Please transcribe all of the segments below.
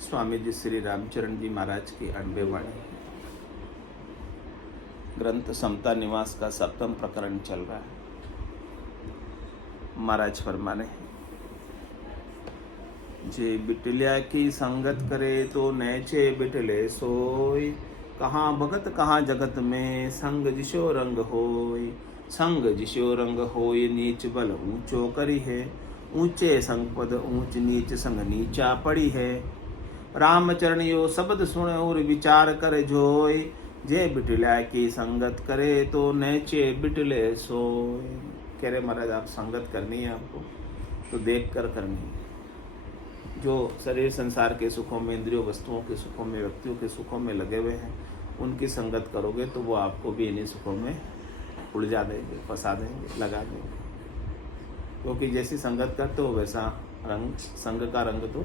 स्वामी जी श्री रामचरण जी महाराज की अनबे वाणी। ग्रंथ समता निवास का 7वां प्रकरण चल रहा है। महाराज फरमाने जे बिटलिया की संगत करे तो नैचे बिटले सोई, कहाँ भगत कहाँ जगत में संग जिसो रंग होय। संग जिसो रंग होय नीच बल ऊंचो करी है, ऊंचे संग पद ऊंच नीच संग नीचा पड़ी है। रामचरण यो शब्द सुन और विचार कर जोय, जे बिटलिया की संगत करे तो नैचे बिटले सोय। कह रहे महाराज आप संगत करनी है, आपको तो देख कर करनी है। जो शरीर संसार के सुखों में, इंद्रियों वस्तुओं के सुखों में, व्यक्तियों के सुखों में लगे हुए हैं, उनकी संगत करोगे तो वो आपको भी इन्हीं सुखों में उलझा देंगे, फंसा देंगे, लगा देंगे। क्योंकि जैसी संगत करते हो वैसा रंग, संग का रंग तो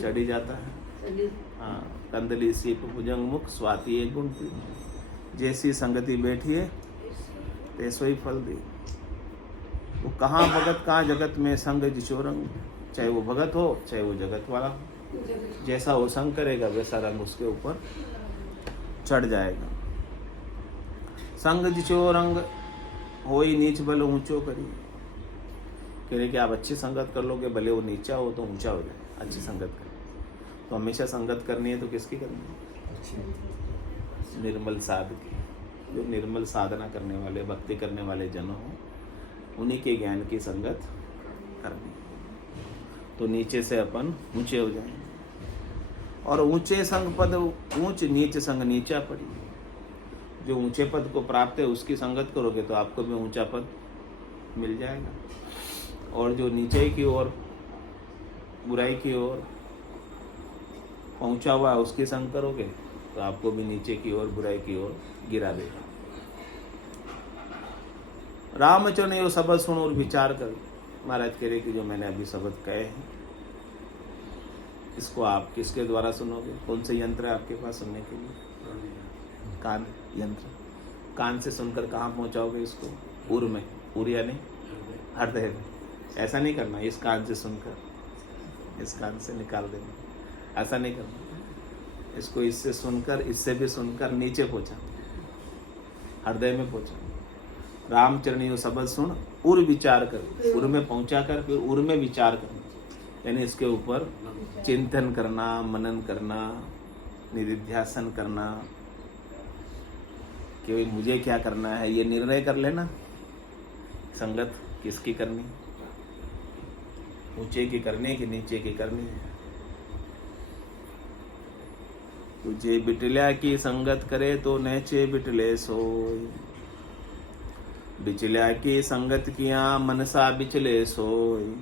चढ़ ही जाता है। हाँ, कंदली सीप भुजंग मुख स्वाति एक गुण पी, जैसी संगति बैठी है तैसो ही फल दी। वो कहाँ भगत कहाँ जगत में संग जिसो रंग, चाहे वो भगत हो चाहे वो जगत वाला हो, जैसा वो संग करेगा वैसा रंग उसके ऊपर चढ़ जाएगा। संग जिसो रंग होई नीच बल ऊंचो करी। कह रहे कि आप अच्छी संगत कर लोगे, भले वो नीचा हो तो ऊंचा हो जाए। अच्छी संगत कर तो हमेशा संगत करनी है तो किसकी करनी है? निर्मल साध की। जो निर्मल साधना करने वाले, भक्ति करने वाले जन हो, उन्हीं के ज्ञान की संगत करनी, तो नीचे से अपन ऊंचे हो जाएंगे। और ऊंचे संग पद ऊंच नीच संग नीचा पड़ी। जो ऊंचे पद को प्राप्त है उसकी संगत करोगे तो आपको भी ऊंचा पद मिल जाएगा। और जो नीचे की ओर, बुराई की ओर पहुंचा हुआ है उसकी संग करोगे तो आपको भी नीचे की ओर, बुराई की ओर गिरा देगा। रामचरण यो शब्द सुन और विचार कर। महाराज कह रहे कि जो मैंने अभी शब्द कहे हैं इसको आप किसके द्वारा सुनोगे? कौन से यंत्र है आपके पास सुनने के लिए? कान यंत्र। कान से सुनकर कहाँ पहुँचाओगे इसको? उर में। उर यानी हृदय में। ऐसा नहीं करना इस कान से सुनकर इस कान से निकाल देना, ऐसा नहीं करना। इसको इससे सुनकर, इससे भी सुनकर नीचे पहुँचा, हृदय में पहुँचा। रामचरण यो शब्द सुन उर विचार कर। उर में पहुँचा कर फिर उर में विचार करना, यानी इसके ऊपर चिंतन करना, मनन करना, निधिध्यासन करना कि मुझे क्या करना है। ये निर्णय कर लेना संगत किसकी करनी, ऊंचे की करनी कि नीचे की करनी है। तुझे बिटलिया की संगत करे तो नैचे बिटले सोई। बिचलिया की संगत किया मनसा बिचले सोई।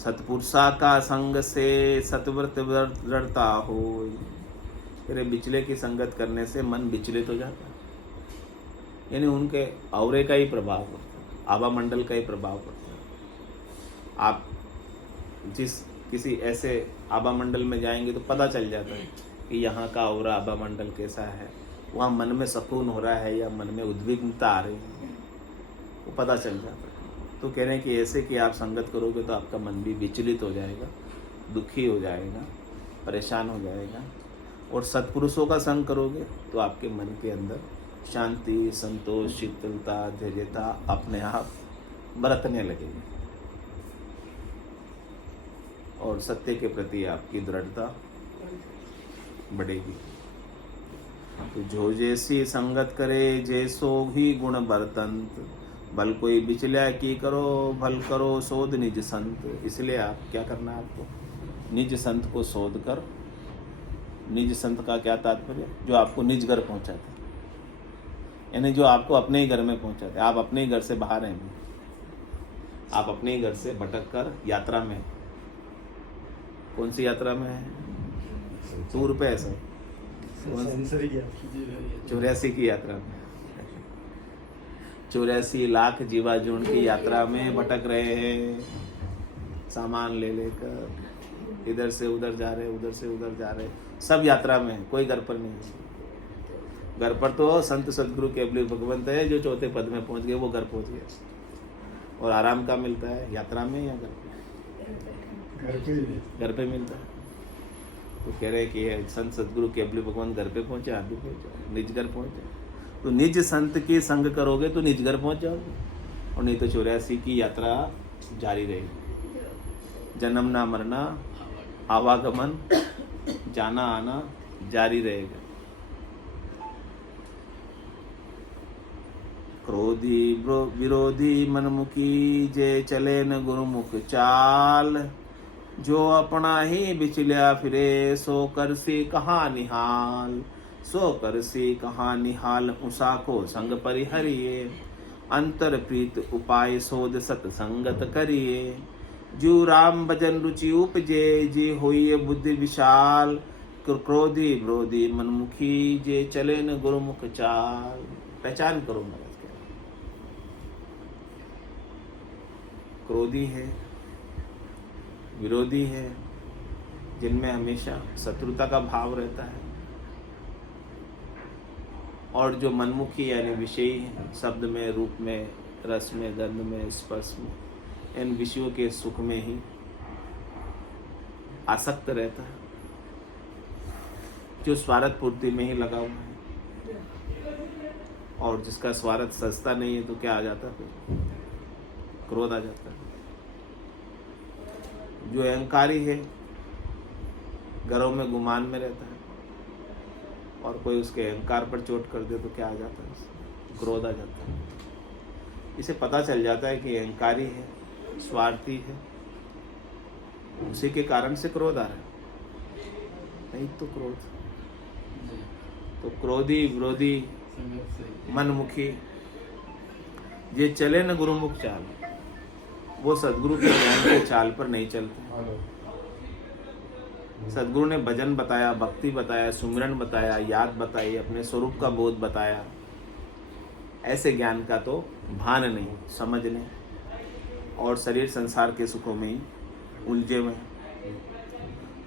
सतपुरुषा का संग से सतव्रत दृढ़ता होई। तेरे बिचले की संगत करने से मन विचलित हो जाता है, यानी उनके औरे का ही प्रभाव पड़ता है, आभा मंडल का ही प्रभाव पड़ता है। आप जिस किसी ऐसे आभा मंडल में जाएंगे तो पता चल जाता है कि यहाँ का औरा आभा मंडल कैसा है, वहाँ मन में सुकून हो रहा है या मन में उद्विग्नता आ रही है, वो पता चल जाता है। तो कह रहे हैं कि ऐसे कि आप संगत करोगे तो आपका मन भी विचलित हो जाएगा, दुखी हो जाएगा, परेशान हो जाएगा। और सत्पुरुषों का संग करोगे तो आपके मन के अंदर शांति, संतोष, शीतलता, धैर्यता अपने आप बरतने लगेगी और सत्य के प्रति आपकी दृढ़ता बढ़ेगी। तो जो जैसी संगत करे जैसो ही गुण बरतंत, भल कोई बिचलिया की करो भल करो शोध निज संत। इसलिए आप क्या करना है, आपको निज संत को शोध कर। निज संत का क्या तात्पर्य? जो आपको निज घर पहुंचाते, यानी जो आपको अपने ही घर में पहुंचाते। आप अपने ही घर से बाहर हैं, आप अपने ही घर से भटक कर यात्रा में। कौन सी यात्रा में है? टूर पे है सर, 84 की यात्रा में, 84 लाख जीवा जून की यात्रा में भटक रहे हैं। सामान ले लेकर इधर से उधर जा रहे, उधर से उधर जा रहे, सब यात्रा में, कोई घर पर नहीं। घर पर तो संत सदगुरु केवली भगवंत है, जो चौथे पद में पहुंच गए वो घर पहुंच गए। और आराम का मिलता है यात्रा में या घर पे? घर पे मिलता है। तो कह रहे कि संत सदगुरु केवली भगवान घर पे पहुंचे, आप भी पहुंचे, निज घर पहुंचे। तो निज संत की संग करोगे तो निज घर पहुंच जाओगे, और नहीं तो 84 की यात्रा जारी रहेगी। जन्मना मरना, आवागमन, जाना आना जारी रहेगा। क्रोधी विरोधी मनमुखी, जे चले न गुरुमुख चाल। जो अपना ही बिचलिया फिरे, सो कर से कहाँ निहाल। सो कर से कहाँ निहाल, उषा को संग परिहरिये। अंतर प्रीत उपाय सोध सतसंगत करिए। जो राम भजन रुचि उपजे, जे होइए बुद्धि विशाल। क्रोधी विरोधी मनमुखी, जे चले न गुरुमुख चाल। पहचान करो महाराज, क्रोधी है, विरोधी है, जिनमें हमेशा शत्रुता का भाव रहता है, और जो मनमुखी यानी विषयी है, शब्द में, रूप में, रस में, गंध में, स्पर्श में, इन विषयों के सुख में ही आसक्त रहता है, जो स्वार्थ पूर्ति में ही लगा हुआ है। और जिसका स्वार्थ सस्ता नहीं है तो क्या आ जाता है, फिर क्रोध आ जाता है। जो अहंकारी है, घरों में गुमान में रहता है, और कोई उसके अहंकार पर चोट कर दे तो क्या आ जाता है, क्रोध आ जाता है। इसे पता चल जाता है कि अहंकारी है, स्वार्थी है, उसी के कारण से क्रोध आ रहा है, नहीं तो क्रोध। तो क्रोधी विरोधी मनमुखी, ये चले न गुरुमुख चाल, वो सदगुरु के ज्ञान के चाल पर नहीं चलते। सदगुरु ने भजन बताया, भक्ति बताया, सुमिरन बताया, याद बताई, अपने स्वरूप का बोध बताया, ऐसे ज्ञान का तो भान नहीं, समझ नहीं, और शरीर संसार के सुखों में ही उलझे हुए।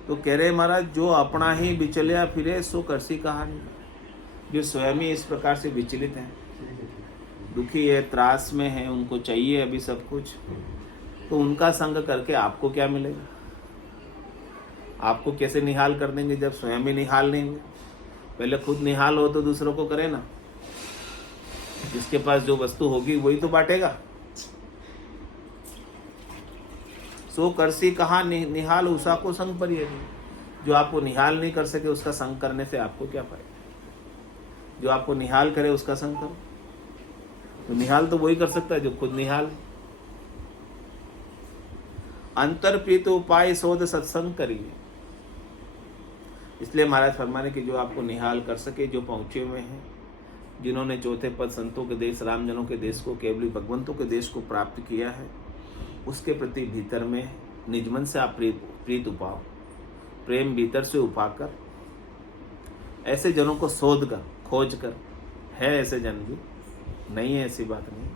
तो कह रहे महाराज, जो अपना ही बिचलिया फिरे, सो करसी कहानी। जो स्वयं ही इस प्रकार से विचलित हैं, दुखी है, त्रास में है, उनको चाहिए अभी सब कुछ, तो उनका संग करके आपको क्या मिलेगा? आपको कैसे निहाल कर देंगे जब स्वयं ही निहाल नहीं होंगे? पहले खुद निहाल हो तो दूसरों को करे ना। जिसके पास जो वस्तु होगी वही तो बांटेगा। सो करसी कहाँ निहाल, उषा को संग परिहरिये। जो आपको निहाल नहीं कर सके उसका संग करने से आपको क्या फायदा? जो आपको निहाल करे उसका संग करो। तो निहाल तो वही कर सकता है जो खुद निहाल। अंतर प्रीत उपाय शोध सत्संग करिए। इसलिए महाराज फरमाने कि जो आपको निहाल कर सके, जो पहुंचे हुए हैं, जिन्होंने चौथे पद संतों के देश, रामजनों के देश को, केवली भगवंतों के देश को प्राप्त किया है, उसके प्रति भीतर में निजमन से आप प्रीत उपाओ, प्रेम भीतर से उपाकर, ऐसे जनों को शोध कर, खोज कर, है ऐसे जन भी, नहीं है ऐसी बात नहीं,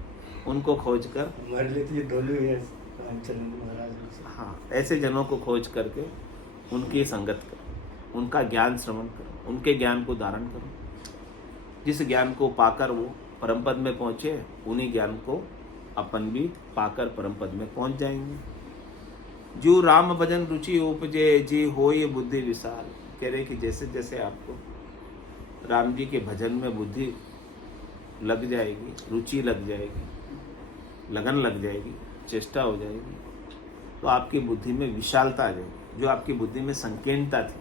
उनको खोज कर, हमारे लिए तो ये डोलू है महाराज। हाँ, ऐसे जनों को खोज करके उनकी संगत करो, उनका ज्ञान श्रवण करो, उनके ज्ञान को धारण करो। जिस ज्ञान को पाकर वो परम पद में पहुंचे, उन्हीं ज्ञान को अपन भी पाकर परम पद में पहुंच जाएंगे। जो राम भजन रुचि उपजे, जी होय बुद्धि विशाल। कह रहे कि जैसे जैसे आपको राम जी के भजन में बुद्धि लग जाएगी, रुचि लग जाएगी, लगन लग जाएगी, चेष्टा हो जाएगी, तो आपकी बुद्धि में विशालता आ जाएगी। जो आपकी बुद्धि में संकीर्णता थी,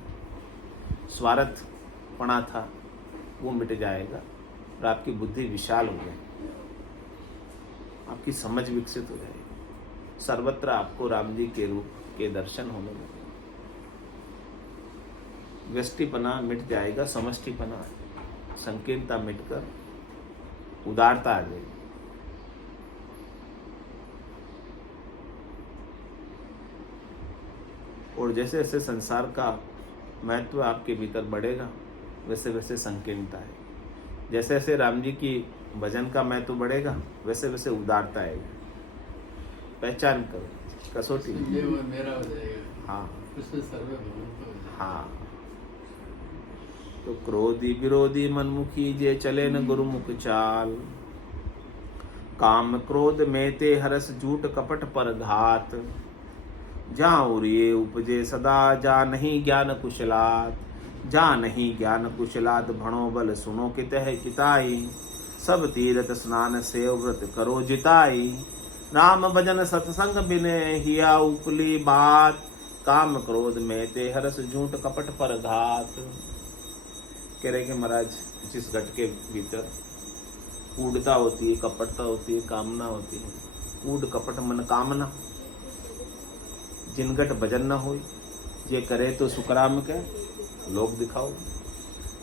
स्वार्थपना था, वो मिट जाएगा और आपकी बुद्धि विशाल हो जाएगी, आपकी समझ विकसित हो जाएगी। सर्वत्र आपको राम जी के रूप के दर्शन होने लगेंगे। व्यष्टिपना मिट जाएगा, समष्टिपना, संकीर्णता मिटकर उदारता आ जाएगी। और जैसे जैसे संसार का महत्व आपके भीतर बढ़ेगा, वैसे वैसे संकीर्णता है। जैसे जैसे राम जी की भजन का महत्व बढ़ेगा, वैसे वैसे उदारता आएगी। पहचान करो, कसौटी ये वो मेरा हो जाएगा। हाँ उसमें सर्वे भगवंत हो जाएगा। हाँ। तो क्रोधी विरोधी मनमुखी, जे चले न गुरुमुख चाल। काम क्रोध में ते हरस, झूठ कपट पर घात। जहाँ और ये उपजे सदा, जा नहीं ज्ञान कुशलात, जा नहीं ज्ञान कुशलात, भणो बल सुनो कित है किताई, सब तीर्थ स्नान से व्रत करो जिताई, राम भजन सत्संग बिने हिया उपली बात, काम क्रोध में ते हरस झूठ कपट पर घात। कह रहे कि महाराज जिस घट के भीतर कूढ़ता होती है, कपटता होती है, कामना होती है, कूढ़ कपट मन कामना, जिनगट भजन न होई, जे करे तो सुकराम के लोग दिखाओ।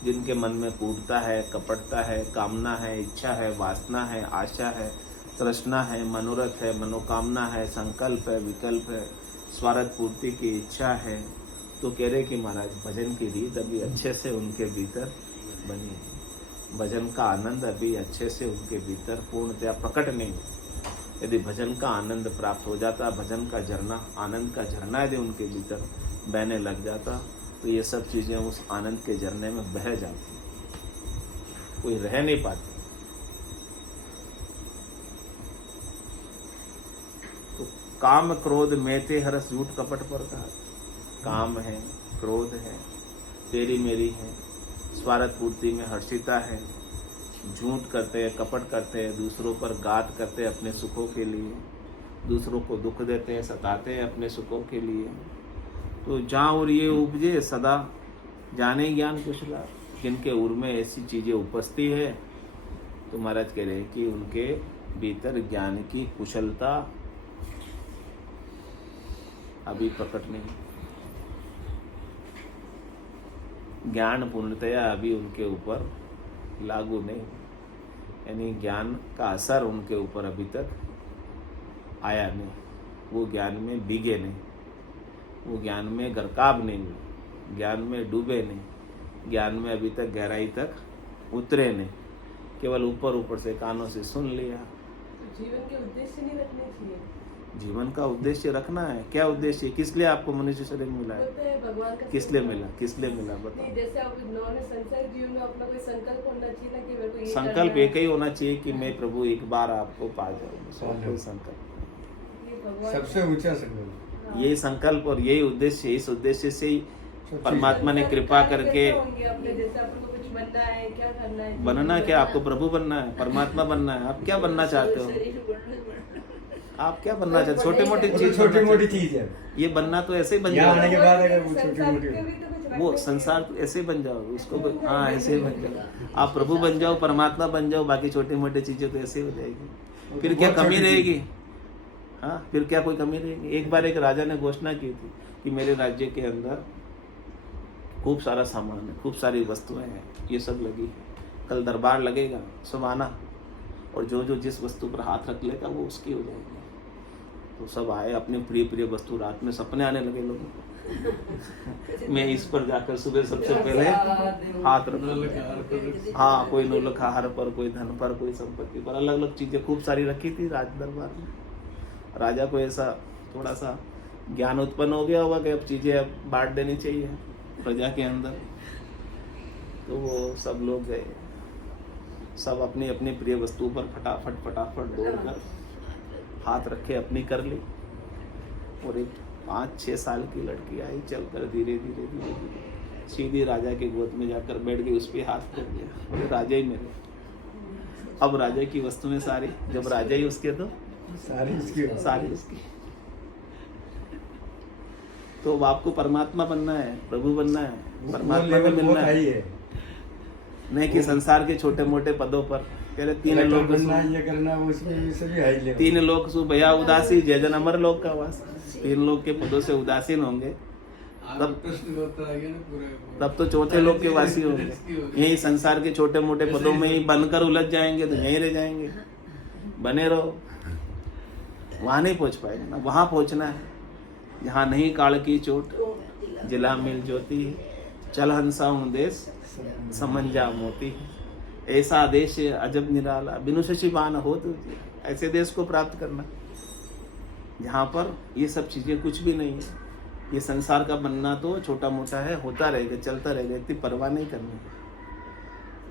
जिनके मन में कूढ़ता है, कपटता है, कामना है, इच्छा है, वासना है, आशा है, तृष्णा है, मनोरथ है, मनोकामना है, संकल्प है, विकल्प है, स्वार्थ पूर्ति की इच्छा है, तो कह रहे कि महाराज भजन की रीत अभी अच्छे से उनके भीतर बनी है, भजन का आनंद अभी अच्छे से उनके भीतर पूर्णतया प्रकट नहीं। यदि भजन का आनंद प्राप्त हो जाता, भजन का झरना, आनंद का झरना यदि उनके भीतर बहने लग जाता, तो ये सब चीज़ें उस आनंद के झरने में बह जाती, कोई रह नहीं पाती। तो काम क्रोध मेते हरस झूठ कपट पर कहा, काम है, क्रोध है, तेरी मेरी है, स्वार्थ पूर्ति में हर्षिता है, झूठ करते हैं, कपट करते हैं, दूसरों पर घात करते हैं अपने सुखों के लिए, दूसरों को दुख देते हैं, सताते हैं अपने सुखों के लिए। तो जहाँ और ये उपजे सदा, जाने ज्ञान कुशला, जिनके उर में ऐसी चीज़ें उपस्थित है, तो महाराज कह रहे हैं कि उनके भीतर ज्ञान की कुशलता अभी प्रकट नहीं, ज्ञान पूर्णतया अभी उनके ऊपर लागू नहीं, यानी ज्ञान का असर उनके ऊपर अभी तक आया नहीं, वो ज्ञान में भीगे नहीं, वो ज्ञान में गरकाब नहीं हुए, ज्ञान में डूबे नहीं, ज्ञान में अभी तक गहराई तक उतरे नहीं, केवल ऊपर ऊपर से कानों से सुन लिया। जीवन के उद्देश्य नहीं रखने चाहिए। जीवन का उद्देश्य रखना है। क्या उद्देश्य है? किस लिए आपको मनुष्य शरीर मिला है? भगवान का किस लिए मिला? किस लिए मिला बताओ? नहीं, जैसे आप नॉन संसार जीवन में अपना कोई संकल्प होना चाहिए ना कि मेरे को ये संकल्प करना है। एक ही होना चाहिए कि मैं प्रभु एक बार आपको पा जाऊँ, कोई संकल्प। ये भगवान सबसे ऊंचा संकल्प, यही संकल्प और यही उद्देश्य, इस उद्देश्य से ही सबसे परमात्मा ने कृपा करके, कैसे होंगे अपने जैसे आपको कुछ बनना है, क्या करना है, बनना क्या, आपको प्रभु बनना है, परमात्मा बनना है। आप क्या बनना चाहते हो? आप क्या बनना चाहते? छोटे मोटे वो तो चीज, छोटी मोटी चीज है। ये बनना तो ऐसे ही बन यहाँ जाओ, आने के बाद अगर वो छोटी संसार मोटी के भी तो कुछ वो रखने संसार ऐसे बन जाओ उसको, हाँ ऐसे ही बन जाओ। आप प्रभु बन जाओ, परमात्मा बन जाओ, बाकी छोटी मोटी चीजें तो ऐसे ही हो जाएगी। फिर क्या कमी रहेगी? हाँ, फिर क्या कोई कमी रहेगी? एक बार एक राजा ने घोषणा की थी कि मेरे राज्य के अंदर खूब सारा सामान है, खूब सारी वस्तुएं हैं, ये सब लगी है, कल दरबार लगेगा, सब आना, और जो जो जिस वस्तु पर हाथ रख लेगा वो उसकी हो जाएगी। तो सब आए, अपनी प्रिय प्रिय वस्तु, रात में सपने आने लगे लोगों को। मैं इस पर जाकर सुबह सबसे पहले हाथ रख, हाँ, कोई नौलखा हार पर, कोई धन पर, कोई संपत्ति पर, अलग अलग चीजें खूब सारी रखी थी राज दरबार में। राजा को ऐसा थोड़ा सा ज्ञान उत्पन्न हो गया होगा कि अब चीजें अब बांट देनी चाहिए प्रजा के अंदर। तो वो सब लोग गए, सब अपनी अपनी प्रिय वस्तु पर फटाफट दौड़कर हाथ रखे, अपनी कर ली। और एक 5-6 साल की लड़की आई, चलकर धीरे धीरे सीधी राजा के गोद में जाकर बैठ गई, उस पे हाथ कर दिया, बोले राजा ही मेरे। अब राजा की वस्तुएं सारी, जब राजा ही उसके तो सारी उसकी। तो अब आपको परमात्मा बनना है, प्रभु बनना है, परमात्मा में बहुत मिलना हाई है, है। नहीं कि संसार के छोटे मोटे पदों पर। कह रहे तीन कलेक्टर लोग बनना, ये करना, उसमें से भी हाई लेवल। 3 लोग सु भया उदासी, जय जन अमर लोक का वास। 3 लोग के पदों से उदासीन होंगे तब तब तो चौथे लोग के वासी होंगे। यही संसार के छोटे मोटे पदों में ही बनकर उलझ जाएंगे तो यहीं रह जाएंगे। बने रहो, वहां नहीं पहुंच पाएंगे ना, वहां पहुंचना है जहाँ नहीं काल की चोट, जिला मिल ज्योति, चल हंसा हूँ देश समंजा मोती। ऐसा देश अजब निराला, बिनु शशि बान हो, तो ऐसे देश को प्राप्त करना जहाँ पर ये सब चीजें कुछ भी नहीं है। ये संसार का बनना तो छोटा मोटा है, होता रहेगा, चलता रहेगा, इतनी परवाह नहीं करनी।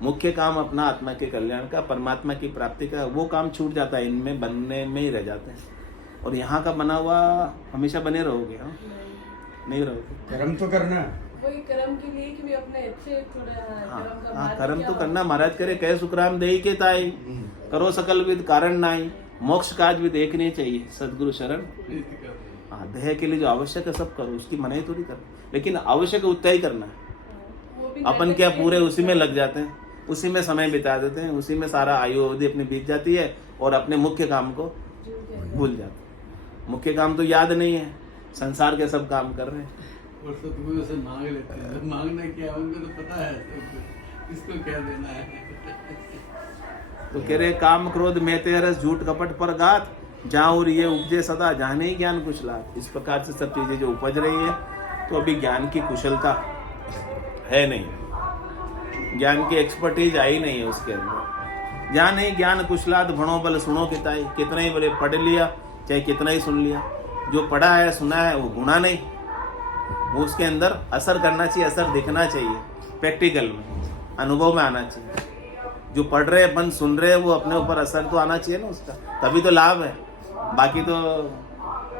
मुख्य काम अपना आत्मा के कल्याण का, परमात्मा की प्राप्ति का, वो काम छूट जाता है, इनमें बनने में ही रह जाते हैं। और यहाँ का बना हुआ हमेशा बने रहोगे? हाँ, नहीं। नहीं रहोगे। कर्म तो करना। वही कर्म के लिए कि मैं अपने अच्छे थोड़ा हाँ कर्म का हाँ, मान कर्म क्या तो हो? करना। महाराज करे कह सुखराम देई के ताई, करो सकल विद कारण नाई, मोक्ष काज विद एक नहीं चाहिए, सदगुरु शरण। हाँ, देह के लिए जो आवश्यक है सब करो, उसकी मनाही थोड़ी करो, लेकिन आवश्यक है उतना ही करना है। वो भी अपन नाटक क्या के पूरे लिए उसी में लग जाते हैं, उसी में समय बिता देते हैं, उसी में सारा आयु अवधि अपनी बीत जाती है और अपने मुख्य काम को जुड़ गया। भूल जाते हैं। मुख्य काम तो याद नहीं है, संसार के सब काम कर रहे हैं। और सतगुरु से मांग लेते हैं, मांगना क्या है उनको तो पता है सबको, इसको क्या देना है। तो कह रहे काम क्रोध मेते रस झूठ कपट पर गात, जहाँ और ये उपजे सदा जाने ही ज्ञान कुशलात। इस प्रकार से सब चीजें जो उपज रही है, तो अभी ज्ञान की कुशलता है नहीं, ज्ञान की एक्सपर्टीज आई नहीं है उसके अंदर। जहाँ नहीं ज्ञान कुशलात भणो बल सुनो किताई, कितना ही बड़े पढ़ लिया चाहे कितना ही सुन लिया, जो पढ़ा है सुना है वो गुणा नहीं, वो उसके अंदर असर करना चाहिए, असर दिखना चाहिए, प्रैक्टिकल में अनुभव में आना चाहिए। जो पढ़ रहे अपन सुन रहे हैं वो अपने ऊपर असर तो आना चाहिए ना उसका, तभी तो लाभ है। बाकी तो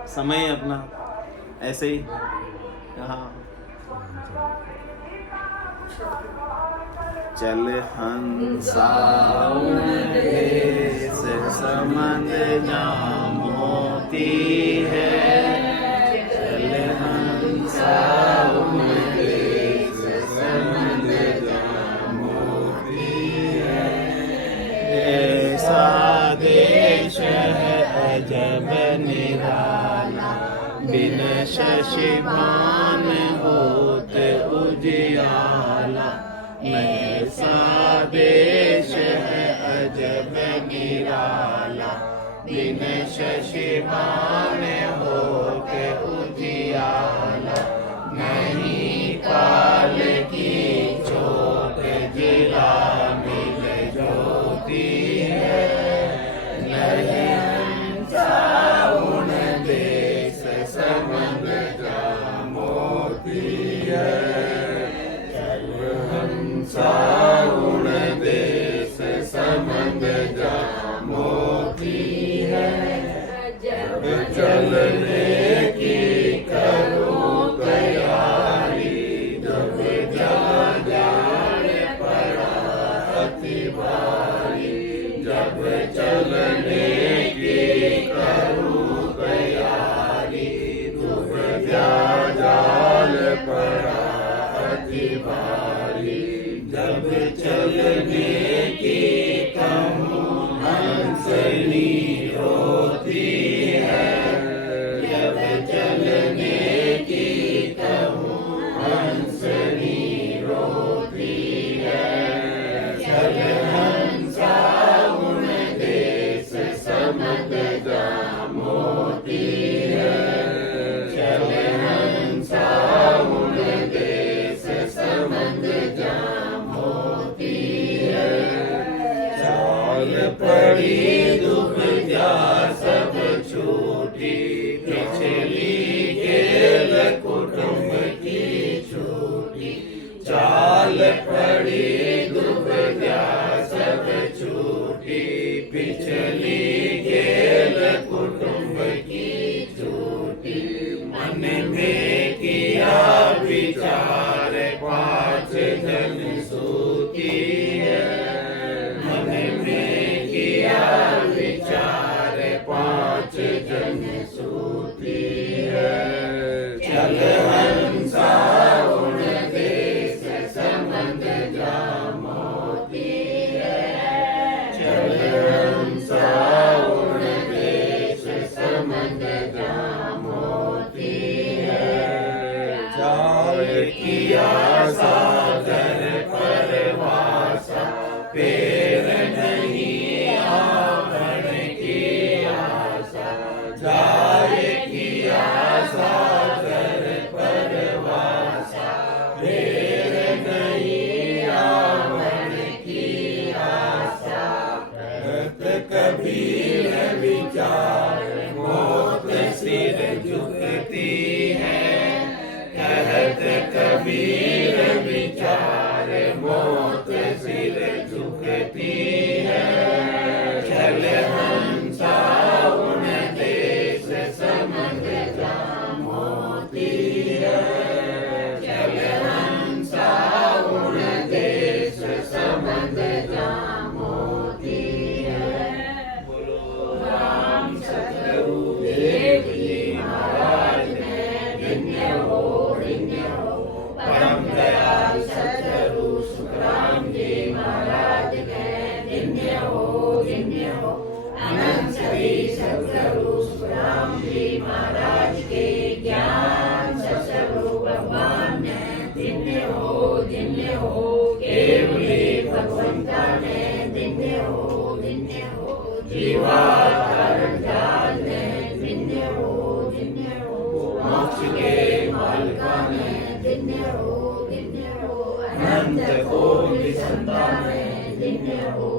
समय अपना ऐसे ही। हाँ, चल हंसा देश समंद जहाँ मोती है, चल हंसा देश समंद जहाँ मोती है, ऐसा देश है अजब निराला, बिन शशिभान होत उजियाला। ऐसा देश है अजब निराला, बिन शशिभान होत उजियाला। नहीं काल की चोट जिला मिल ज्योति है, नहीं हंसाउन देश समंद जहाँ मोती है, चल हंसाउन देश समंद जहाँ मोती है। जब चलने की करो तैयारी, जब जा जाने पड़ा अति भारी, जब चलने की करो तैयारी, जब जा जाल पड़ा अति भारी, जब चलने की कहूँ हंसनी होती है, जब चलने की कहूँ हंसनी रोती है, चल हंसाउन देश समंद जहाँ मोती है, चल हंसाउन देश समंद जहाँ मोती है। चाल पड़ी दुविधा सब छूटी, पिछली खेल कुटुंब की छूटी, चाल पड़ी दुविधा सब छूटी, पिछली खेल कुटुंब की छूटी। मन में किया विचार पाँच जन सूती है, मन में किया विचार पाँच जन सूती है, चल हंसाउन देश समंद जहाँ मोती है, चल हंसाउन देश समंद जहाँ मोती है। चाल किया सागर परवासा, पेर नहीं आवरण की आशा, जाय किया सागर परवासा, पेर नहीं आवरण की आशा। कहत कबीर विचार मोत सिर झुकती है, कहत कबीर विचार मोत सिर झुकती है, चल हंसाउन देश संता में दिव्य हो